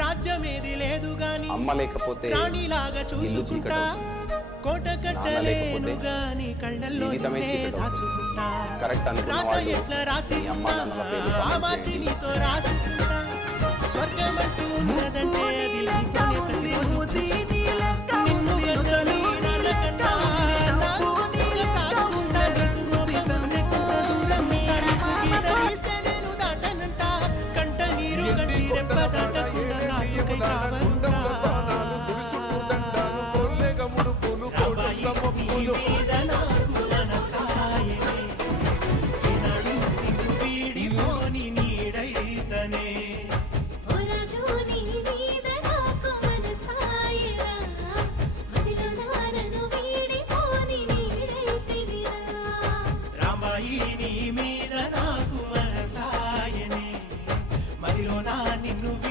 రాజ్యమేది లేదు గాని అమ్మ లేకపోతే రాణిలాగా చూసుకుంటా కోట కట్టలేను గాని కళ్ళల్లో నిన్నే దాచుకుంటా రాత ఎట్లా రాసి ఆ మార్చి నీతో రాసుకుంటా స్వర్గమంటూ ఉన్నదంటే అది నీతోనే కలిసి నిన్ను ఎన్నని నాన్నకన్నా నాకుగా సాగుకుంటా నీకు కోపం వస్తే దూరం గీత గీస్తే నేను దాటనంట కంట నీరు కంటి రెప్ప దాటకుండా కాటుకై